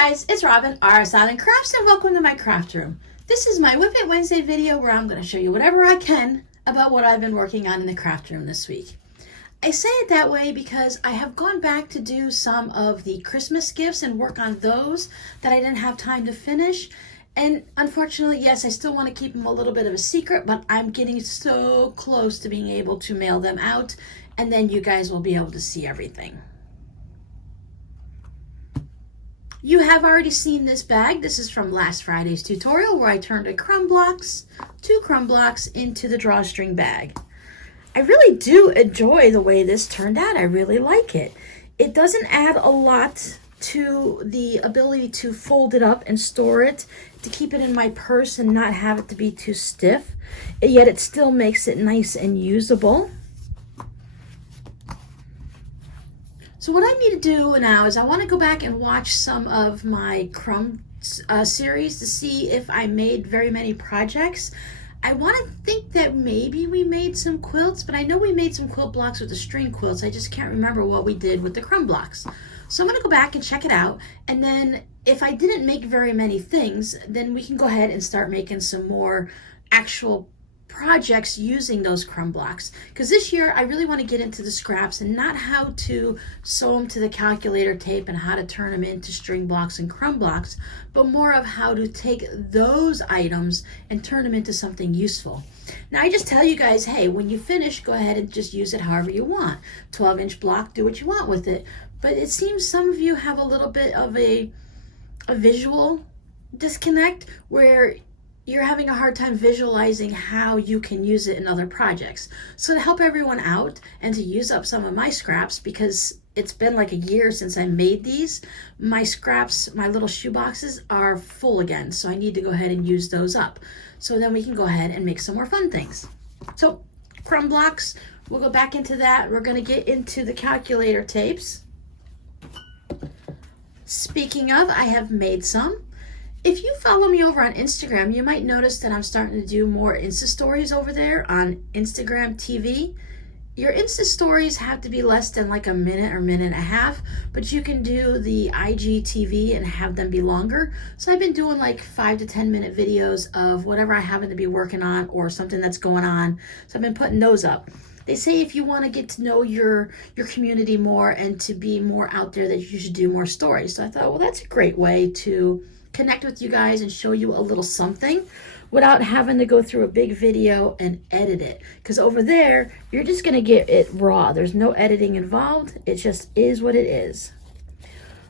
guys, it's Robin, RS Island Crafts, and welcome to my craft room. This is my Whip It Wednesday video where I'm going to show you whatever I can about what I've been working on in the craft room this week. I say it that way because I have gone back to do some of the Christmas gifts and work on those that I didn't have time to finish. And unfortunately, yes, I still want to keep them a little bit of a secret, but I'm getting so close to being able to mail them out, and then you guys will be able to see everything. You have already seen this bag. This is from last Friday's tutorial where I turned two crumb blocks into the drawstring bag. I really do enjoy the way this turned out. I really like it. It doesn't add a lot to the ability to fold it up and store it, to keep it in my purse and not have it to be too stiff, yet it still makes it nice and usable. So what I need to do now is I want to go back and watch some of my crumb series to see if I made very many projects. I want to think that maybe we made some quilts, but I know we made some quilt blocks with the string quilts. I just can't remember what we did with the crumb blocks. So I'm going to go back and check it out, and then if I didn't make very many things, then we can go ahead and start making some more actual projects using those crumb blocks, because this year I really want to get into the scraps and not how to sew them to the calculator tape and how to turn them into string blocks and crumb blocks, but more of how to take those items and turn them into something useful. Now I just tell you guys, hey, when you finish, go ahead and just use it however you want. 12-inch block, do what you want with it. But it seems some of you have a little bit of a visual disconnect where you're having a hard time visualizing how you can use it in other projects. So to help everyone out and to use up some of my scraps, because it's been like a year since I made these, my scraps, my little shoe boxes are full again. So I need to go ahead and use those up. So then we can go ahead and make some more fun things. So crumb blocks, we'll go back into that. We're gonna get into the calculator tapes. Speaking of, I have made some. If you follow me over on Instagram, you might notice that I'm starting to do more Insta stories over there on Instagram TV. Your Insta stories have to be less than like a minute or minute and a half, but you can do the IGTV and have them be longer. So I've been doing like 5 to 10 minute videos of whatever I happen to be working on or something that's going on. So I've been putting those up. They say if you want to get to know your community more and to be more out there, that you should do more stories. So I thought, well, that's a great way to connect with you guys and show you a little something without having to go through a big video and edit it. Because over there, you're just going to get it raw. There's no editing involved. It just is what it is.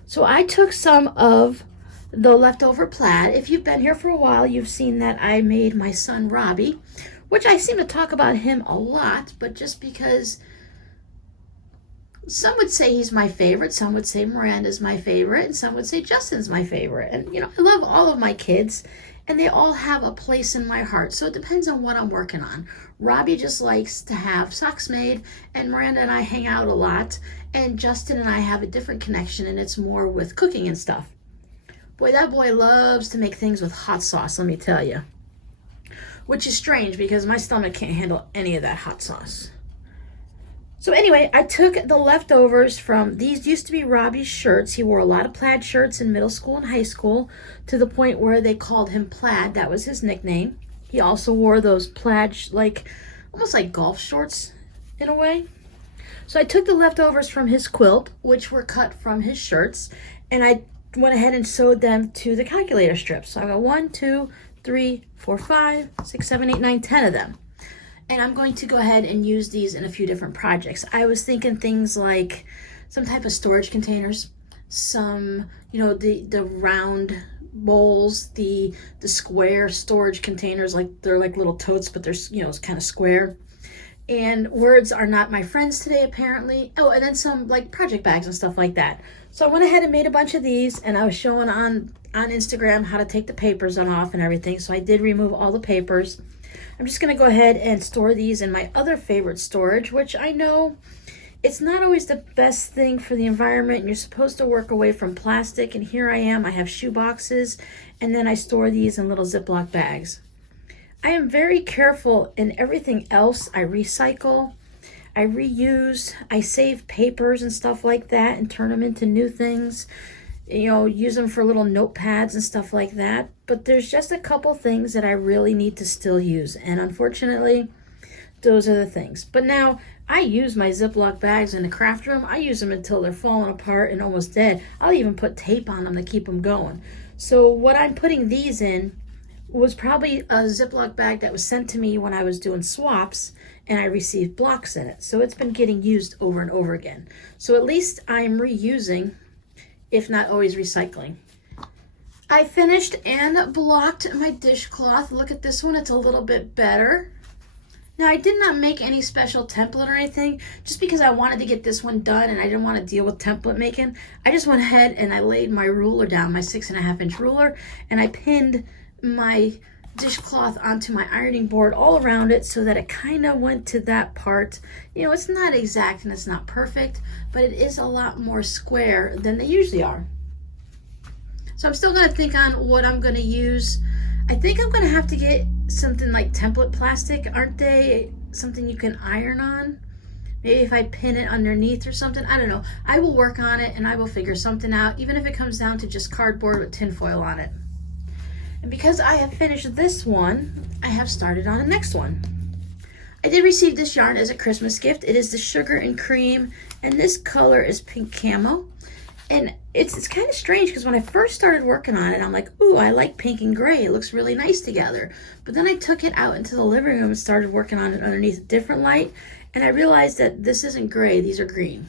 So I took some of the leftover plaid. If you've been here for a while, you've seen that I made my son Robbie, which I seem to talk about him a lot, but just because some would say he's my favorite, some would say Miranda's my favorite, and some would say Justin's my favorite. And you know, I love all of my kids, and they all have a place in my heart. So it depends on what I'm working on. Robbie just likes to have socks made, and Miranda and I hang out a lot, and Justin and I have a different connection, and it's more with cooking and stuff. Boy, that boy loves to make things with hot sauce, let me tell you. Which is strange because my stomach can't handle any of that hot sauce. So anyway, I took the leftovers from, these used to be Robbie's shirts. He wore a lot of plaid shirts in middle school and high school, to the point where they called him Plaid. That was his nickname. He also wore those plaid, almost like golf shorts in a way. So I took the leftovers from his quilt, which were cut from his shirts, and I went ahead and sewed them to the calculator strips. So I got 1, 2, 3, 4, 5, 6, 7, 8, 9, 10 of them. And I'm going to go ahead and use these in a few different projects. I was thinking things like some type of storage containers, some, you know, the round bowls, the square storage containers, like they're like little totes, but they're, you know, it's kind of square. And words are not my friends today, apparently. Oh, and then some like project bags and stuff like that. So I went ahead and made a bunch of these, and I was showing on Instagram how to take the papers off and everything. So I did remove all the papers. I'm just going to go ahead and store these in my other favorite storage, which I know it's not always the best thing for the environment. You're supposed to work away from plastic, and here I am. I have shoe boxes, and then I store these in little Ziploc bags. I am very careful in everything else. I recycle, I reuse, I save papers and stuff like that and turn them into new things. you know, use them for little notepads and stuff like that. But there's just a couple things that I really need to still use. And unfortunately, those are the things. But now I use my Ziploc bags in the craft room. I use them until they're falling apart and almost dead. I'll even put tape on them to keep them going. So what I'm putting these in was probably a Ziploc bag that was sent to me when I was doing swaps and I received blocks in it. So it's been getting used over and over again. So at least I'm reusing, if not always recycling. I finished and blocked my dishcloth. Look at this one, it's a little bit better. Now, I did not make any special template or anything, just because I wanted to get this one done and I didn't want to deal with template making. I just went ahead and I laid my ruler down, my 6.5-inch ruler, and I pinned my dishcloth onto my ironing board all around it so that it kind of went to that part. You know, it's not exact and it's not perfect, but it is a lot more square than they usually are. So I'm still going to think on what I'm going to use. I think I'm going to have to get something like template plastic, aren't they? Something you can iron on. Maybe if I pin it underneath or something. I don't know. I will work on it and I will figure something out, even if it comes down to just cardboard with tinfoil on it. And because I have finished this one, I have started on the next one. I did receive this yarn as a Christmas gift. It is the Sugar and Cream, and this color is pink camo. And it's kind of strange because when I first started working on it, I'm like, ooh, I like pink and gray. It looks really nice together. But then I took it out into the living room and started working on it underneath a different light. And I realized that this isn't gray, these are green.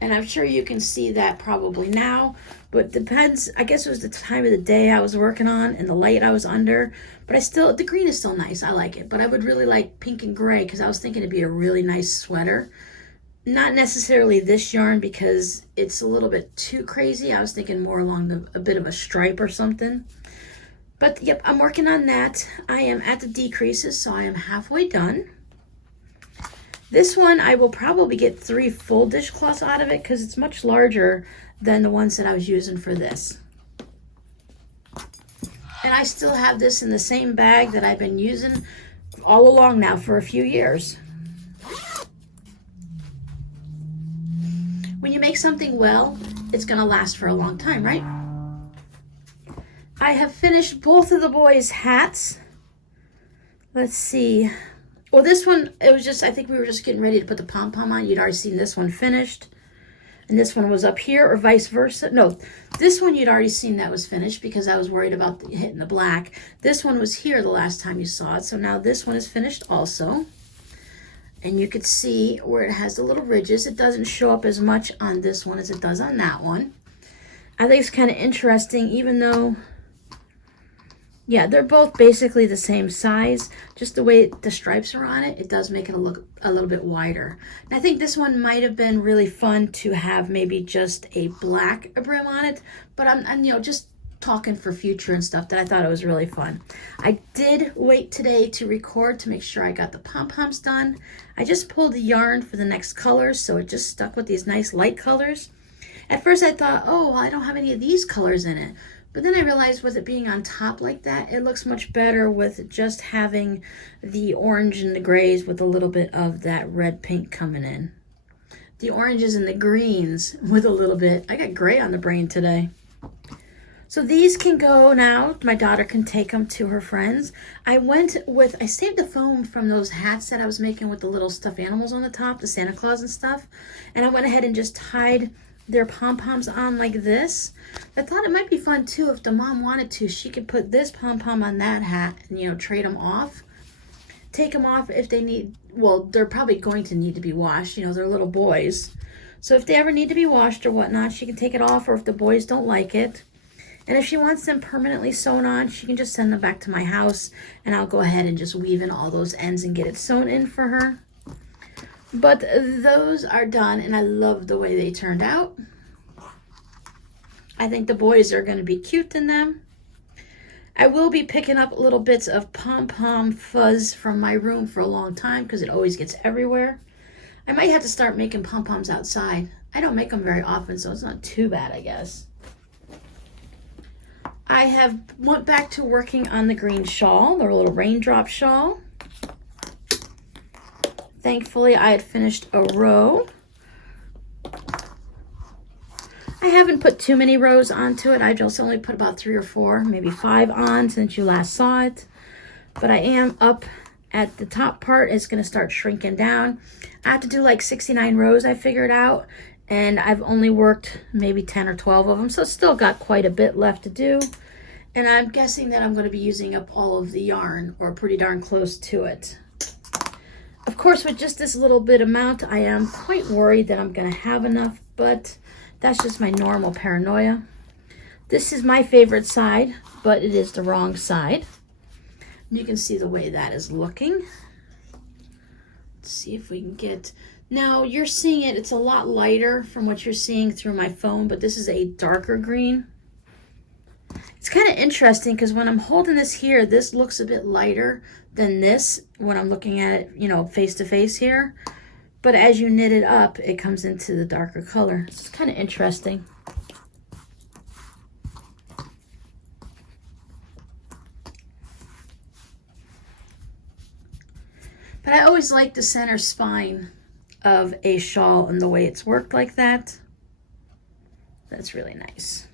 And I'm sure you can see that probably now, but it depends. I guess it was the time of the day I was working on and the light I was under. But the green is still nice, I like it. But I would really like pink and gray because I was thinking it'd be a really nice sweater. Not necessarily this yarn because it's a little bit too crazy. I was thinking more along a bit of a stripe or something. But yep, I'm working on that. I am at the decreases, so I am halfway done. This one, I will probably get 3 full dishcloths out of it because it's much larger than the ones that I was using for this. And I still have this in the same bag that I've been using all along now for a few years. When you make something well, it's going to last for a long time, right? I have finished both of the boys' hats. Let's see. Well, this one, it was just, I think we were just getting ready to put the pom-pom on. You'd already seen this one finished. And this one was up here, or vice versa. No, this one you'd already seen that was finished because I was worried about hitting the black. This one was here the last time you saw it. So now this one is finished also. And you could see where it has the little ridges. It doesn't show up as much on this one as it does on that one. I think it's kind of interesting, even though, yeah, they're both basically the same size. Just the way the stripes are on it, it does make it look a little bit wider. And I think this one might have been really fun to have maybe just a black brim on it. But I'm you know, just talking for future and stuff, that I thought it was really fun. I did wait today to record to make sure I got the pom-poms done. I just pulled the yarn for the next colors, so it just stuck with these nice light colors. At first I thought, oh, well, I don't have any of these colors in it. But then I realized with it being on top like that, it looks much better with just having the orange and the grays with a little bit of that red pink coming in. The oranges and the greens with a little bit. I got gray on the brain today. So these can go now. My daughter can take them to her friends. I saved the foam from those hats that I was making with the little stuffed animals on the top, the Santa Claus and stuff. And I went ahead and just tied their pom-poms on like this. I thought it might be fun too if the mom wanted to. She could put this pom-pom on that hat and, you know, trade them off. Take them off if they need, well, they're probably going to need to be washed. You know, they're little boys. So if they ever need to be washed or whatnot, she can take it off, or if the boys don't like it. And if she wants them permanently sewn on, she can just send them back to my house and I'll go ahead and just weave in all those ends and get it sewn in for her. But those are done and I love the way they turned out. I think the boys are going to be cute in them. I will be picking up little bits of pom-pom fuzz from my room for a long time because it always gets everywhere. I might have to start making pom-poms outside. I don't make them very often, so it's not too bad, I guess. I have went back to working on the green shawl, the little raindrop shawl. Thankfully, I had finished a row. I I haven't put too many rows onto it. I just only put about 3 or 4, maybe 5 on since you last saw it. But I am up at the top part. It's going to start shrinking down. I have to do like 69 rows, I figured out. And I've only worked maybe 10 or 12 of them. So it's still got quite a bit left to do. And I'm guessing that I'm going to be using up all of the yarn, or pretty darn close to it. Of course, with just this little bit amount, I am quite worried that I'm going to have enough, but that's just my normal paranoia. This is my favorite side, but it is the wrong side. You can see the way that is looking. Let's see if we can get... Now, you're seeing it, it's a lot lighter from what you're seeing through my phone, but this is a darker green. It's kind of interesting because when I'm holding this here, this looks a bit lighter than this when I'm looking at it, you know, face to face here. But as you knit it up, it comes into the darker color. It's kind of interesting. But I always like the center spine of a shawl and the way it's worked like that. That's really nice.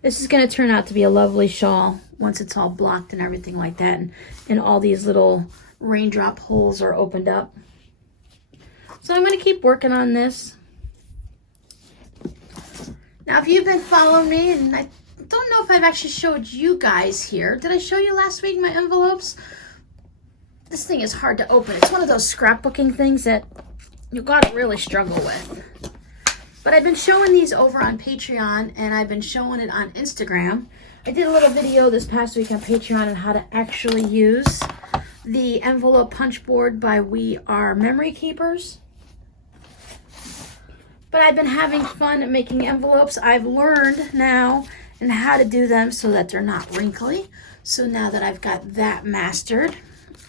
This is going to turn out to be a lovely shawl once it's all blocked and everything like that. And all these little raindrop holes are opened up. So I'm going to keep working on this. Now, if you've been following me, and I don't know if I've actually showed you guys here. Did I show you last week my envelopes? This thing is hard to open. It's one of those scrapbooking things that you got to really struggle with. But I've been showing these over on Patreon, and I've been showing it on Instagram. I did a little video this past week on Patreon on how to actually use the envelope punch board by We Are Memory Keepers. But I've been having fun making envelopes. I've learned now and how to do them so that they're not wrinkly. So now that I've got that mastered,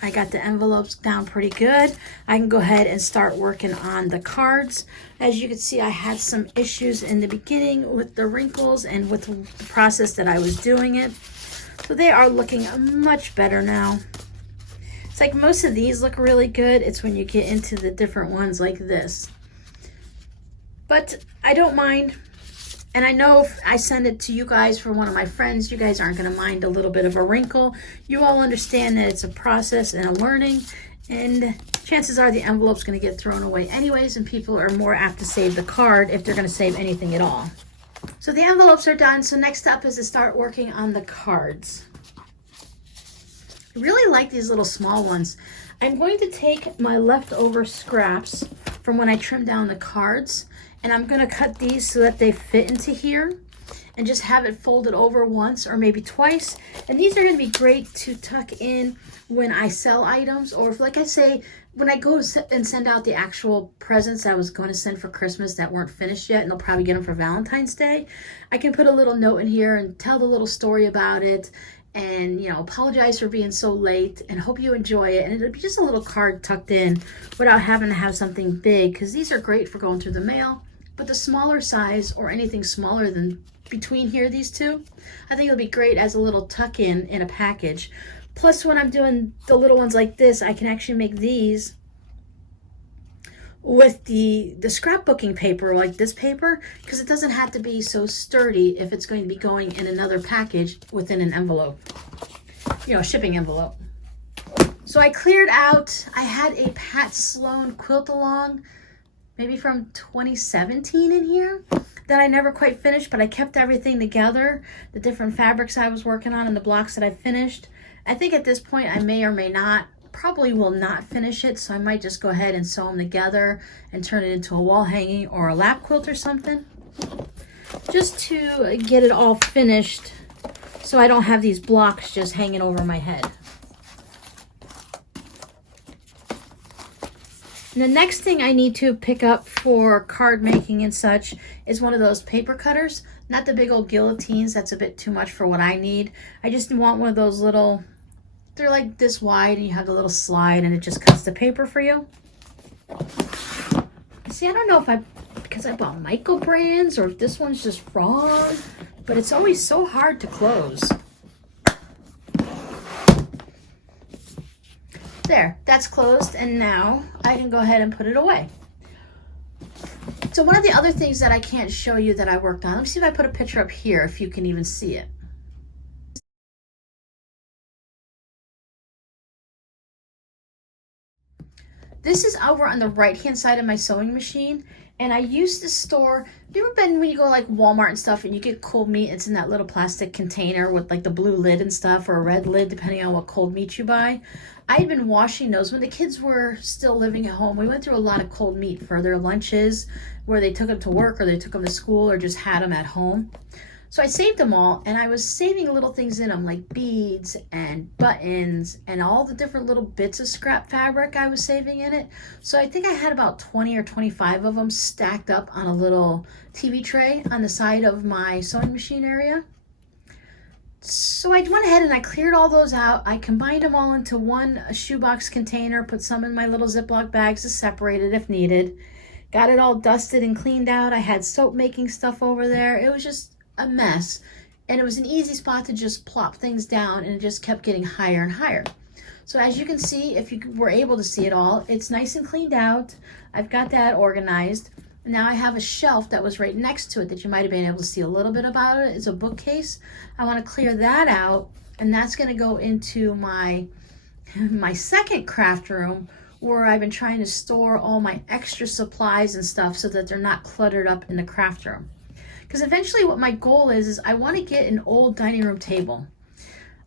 I got the envelopes down pretty good, I can go ahead and start working on the cards. As you can see, I had some issues in the beginning with the wrinkles and with the process that I was doing it. So they are looking much better now. It's like most of these look really good. It's when you get into the different ones like this. But I don't mind. And I know if I send it to you guys for one of my friends, you guys aren't going to mind a little bit of a wrinkle. You all understand that it's a process and a learning, and chances are the envelope's going to get thrown away anyways, and people are more apt to save the card if they're going to save anything at all. So the envelopes are done. So next up is to start working on the cards. I really like these little small ones. I'm going to take my leftover scraps from when I trimmed down the cards, and I'm going to cut these so that they fit into here and just have it folded over once or maybe twice. And these are going to be great to tuck in when I sell items, or if, like I say, when I go and send out the actual presents I was going to send for Christmas that weren't finished yet, and they'll probably get them for Valentine's Day. I can put a little note in here and tell the little story about it, and, you know, apologize for being so late and hope you enjoy it. And it'll be just a little card tucked in without having to have something big, because these are great for going through the mail. But the smaller size, or anything smaller than between here, these two, I think it'll be great as a little tuck in a package. Plus, when I'm doing the little ones like this, I can actually make these with the scrapbooking paper, like this paper, because it doesn't have to be so sturdy if it's going to be going in another package within an envelope, you know, a shipping envelope. So I cleared out, I had a Pat Sloan quilt along, maybe from 2017 in here, that I never quite finished, but I kept everything together, the different fabrics I was working on and the blocks that I finished. I think at this point I may or may not, probably will not finish it, so I might just go ahead and sew them together and turn it into a wall hanging or a lap quilt or something, just to get it all finished so I don't have these blocks just hanging over my head. And the next thing I need to pick up for card making and such is one of those paper cutters. Not the big old guillotines, that's a bit too much for what I need. I just want one of those little, they're like this wide, and you have the little slide and it just cuts the paper for you. See, I don't know if because I bought Michael brands or if this one's just wrong, but it's always so hard to close. There, that's closed, and now I can go ahead and put it away. So one of the other things that I can't show you that I worked on, let me see if I put a picture up here, if you can even see it. This is over on the right-hand side of my sewing machine, and I used to store, have you ever been when you go like Walmart and stuff and you get cold meat, it's in that little plastic container with like the blue lid and stuff, or a red lid depending on what cold meat you buy. I had been washing those when the kids were still living at home. We went through a lot of cold meat for their lunches, where they took them to work or they took them to school or just had them at home. So I saved them all, and I was saving little things in them like beads and buttons and all the different little bits of scrap fabric I was saving in it. So I think I had about 20 or 25 of them stacked up on a little TV tray on the side of my sewing machine area. So I went ahead and I cleared all those out. I combined them all into one shoebox container, put some in my little Ziploc bags to separate it if needed. Got it all dusted and cleaned out. I had soap making stuff over there. It was just a mess, and it was an easy spot to just plop things down, and it just kept getting higher and higher. So as you can see, if you were able to see it all, it's nice and cleaned out. I've got that organized. Now I have a shelf that was right next to it that you might have been able to see a little bit about it. It's a bookcase. I want to clear that out, and that's going to go into my second craft room, where I've been trying to store all my extra supplies and stuff so that they're not cluttered up in the craft room. Because eventually what my goal is I want to get an old dining room table.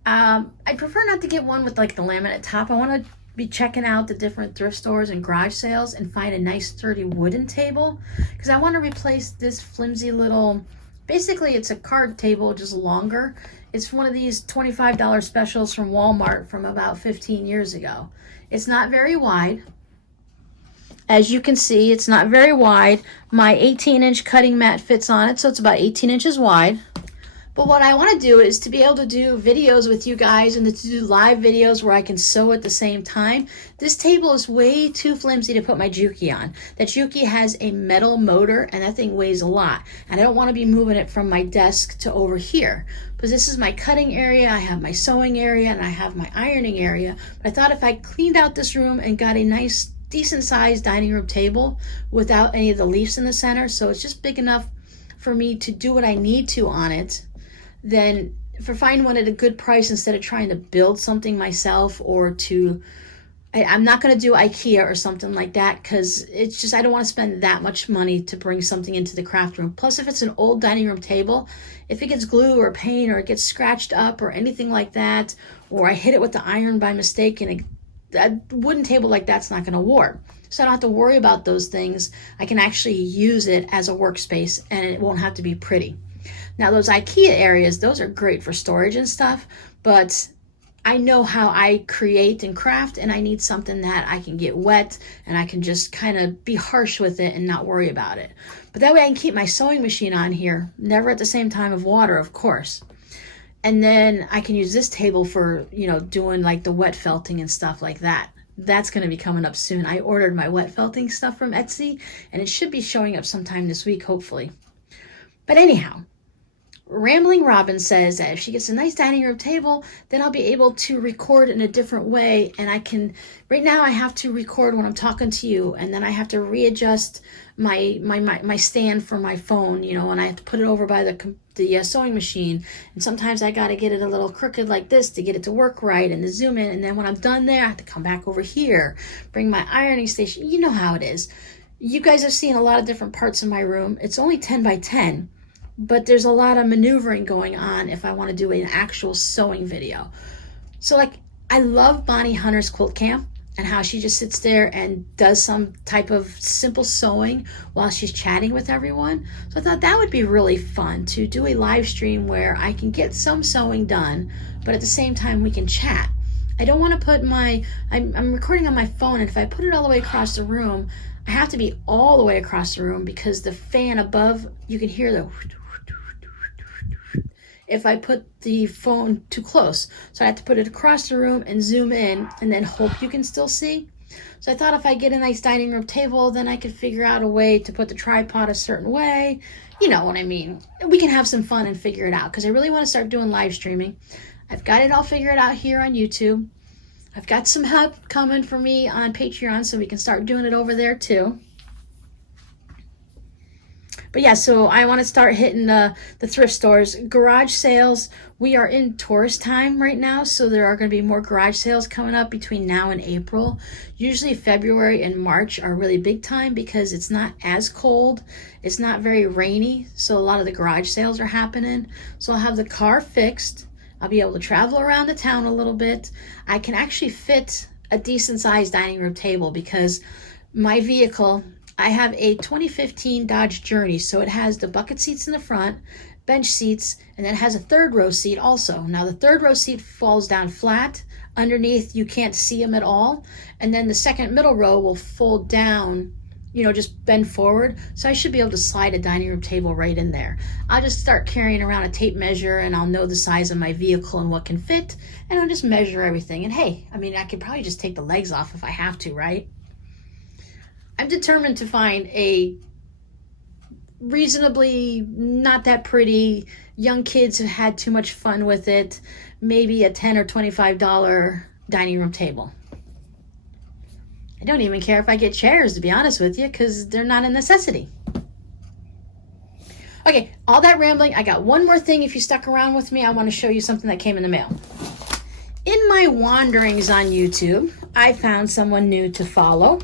I prefer not to get one with like the laminate top. I want to be checking out the different thrift stores and garage sales and find a nice sturdy wooden table, because I want to replace this flimsy little, basically it's a card table, just longer. It's one of these $25 specials from Walmart from about 15 years ago. It's not very wide. As you can see, it's not very wide. My 18-inch cutting mat fits on it, so it's about 18 inches wide. But what I want to do is to be able to do videos with you guys and to do live videos where I can sew at the same time. This table is way too flimsy to put my Juki on. That Juki has a metal motor, and that thing weighs a lot. And I don't want to be moving it from my desk to over here, because this is my cutting area, I have my sewing area, and I have my ironing area. But I thought if I cleaned out this room and got a nice decent sized dining room table without any of the leaves in the center, so it's just big enough for me to do what I need to on it, then for find one at a good price instead of trying to build something myself, or to I'm not going to do IKEA or something like that, because it's just I don't want to spend that much money to bring something into the craft room. Plus, if it's an old dining room table, if it gets glue or paint or it gets scratched up or anything like that, or I hit it with the iron by mistake and a wooden table like that's not going to warp. So I don't have to worry about those things. I can actually use it as a workspace, and it won't have to be pretty. Now those IKEA areas, those are great for storage and stuff, but I know how I create and craft, and I need something that I can get wet and I can just kind of be harsh with it and not worry about it. But that way I can keep my sewing machine on here, never at the same time of water, of course. And then I can use this table for, doing like the wet felting and stuff like that. That's going to be coming up soon. I ordered my wet felting stuff from Etsy, and it should be showing up sometime this week, hopefully. But anyhow, Rambling Robin says that if she gets a nice dining room table, then I'll be able to record in a different way. And I can, right now I have to record when I'm talking to you, and then I have to readjust my stand for my phone, and I have to put it over by the sewing machine. And sometimes I got to get it a little crooked like this to get it to work right, and to zoom in. And then when I'm done there, I have to come back over here, bring my ironing station. You know how it is. You guys have seen a lot of different parts of my room. It's only 10 by 10. But there's a lot of maneuvering going on if I want to do an actual sewing video. So I love Bonnie Hunter's Quilt Camp, and how she just sits there and does some type of simple sewing while she's chatting with everyone. So I thought that would be really fun to do a live stream where I can get some sewing done, but at the same time we can chat. I don't want to put I'm recording on my phone, and if I put it all the way across the room, I have to be all the way across the room because the fan above, you can hear the if I put the phone too close. So I have to put it across the room and zoom in and then hope you can still see. So I thought if I get a nice dining room table, then I could figure out a way to put the tripod a certain way. You know what I mean. We can have some fun and figure it out, because I really want to start doing live streaming. I've got it all figured out here on YouTube. I've got some help coming for me on Patreon, so we can start doing it over there too. But yeah, so I want to start hitting the thrift stores. Garage sales, we are in tourist time right now, so there are going to be more garage sales coming up between now and April. Usually February and March are really big time because it's not as cold. It's not very rainy, so a lot of the garage sales are happening. So I'll have the car fixed. I'll be able to travel around the town a little bit. I can actually fit a decent sized dining room table because my vehicle, I have a 2015 Dodge Journey, so it has the bucket seats in the front, bench seats, and then it has a third row seat also. Now the third row seat falls down flat. Underneath you can't see them at all. And then the second middle row will fold down, you know, just bend forward. So I should be able to slide a dining room table right in there. I'll just start carrying around a tape measure and I'll know the size of my vehicle and what can fit. And I'll just measure everything. And hey, I mean, I could probably just take the legs off if I have to, right? I'm determined to find a reasonably not that pretty, young kids who had too much fun with it, maybe a $10 or $25 dining room table. I don't even care if I get chairs, to be honest with you, because they're not a necessity. Okay, all that rambling, I got one more thing. If you stuck around with me, I want to show you something that came in the mail. In my wanderings on YouTube, I found someone new to follow.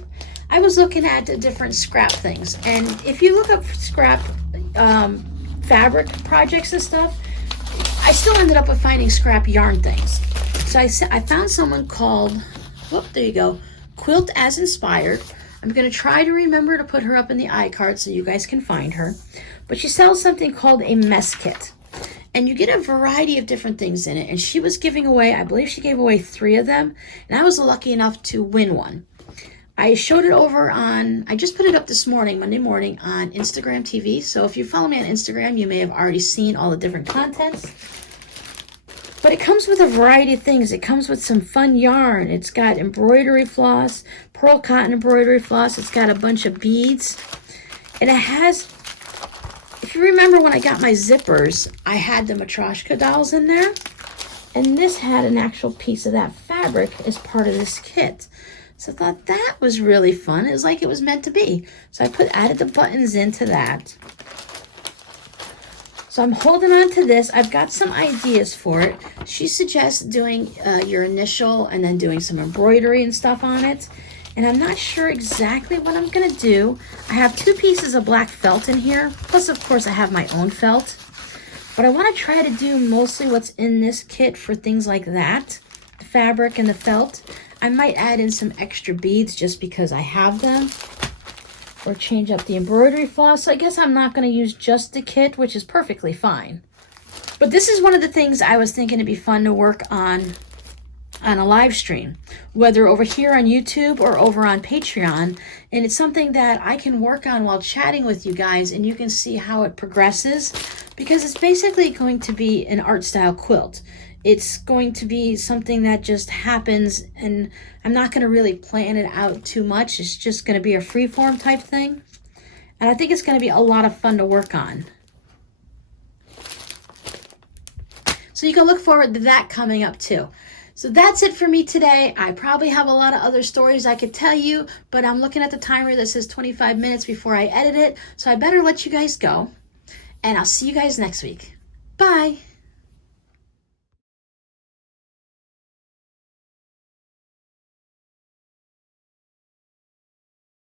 I was looking at different scrap things, and if you look up scrap fabric projects and stuff, I still ended up with finding scrap yarn things. So I found someone called, oh, there you go, Quilt as Inspired. I'm going to try to remember to put her up in the iCard so you guys can find her. But she sells something called a mess kit. And you get a variety of different things in it. And she was giving away, I believe she gave away 3 of them. And I was lucky enough to win one. I showed it over on, I just put it up this morning, Monday morning, on Instagram TV. So if you follow me on Instagram, you may have already seen all the different contents. But it comes with a variety of things. It comes with some fun yarn. It's got embroidery floss, pearl cotton embroidery floss. It's got a bunch of beads. And it has, if you remember when I got my zippers, I had the Matryoshka dolls in there. And this had an actual piece of that fabric as part of this kit. So I thought that was really fun. It was like it was meant to be. So I added the buttons into that. So I'm holding on to this. I've got some ideas for it. She suggests doing your initial and then doing some embroidery and stuff on it. And I'm not sure exactly what I'm going to do. I have 2 pieces of black felt in here. Plus, of course, I have my own felt. But I want to try to do mostly what's in this kit for things like that. The fabric and the felt. I might add in some extra beads just because I have them. Or change up the embroidery floss. So I guess I'm not going to use just the kit, which is perfectly fine. But this is one of the things I was thinking it'd be fun to work on a live stream. Whether over here on YouTube or over on Patreon. And it's something that I can work on while chatting with you guys. And you can see how it progresses. Because it's basically going to be an art style quilt. It's going to be something that just happens, and I'm not going to really plan it out too much. It's just going to be a freeform type thing. And I think it's going to be a lot of fun to work on. So you can look forward to that coming up too. So that's it for me today. I probably have a lot of other stories I could tell you, but I'm looking at the timer that says 25 minutes before I edit it. So I better let you guys go. And I'll see you guys next week. Bye.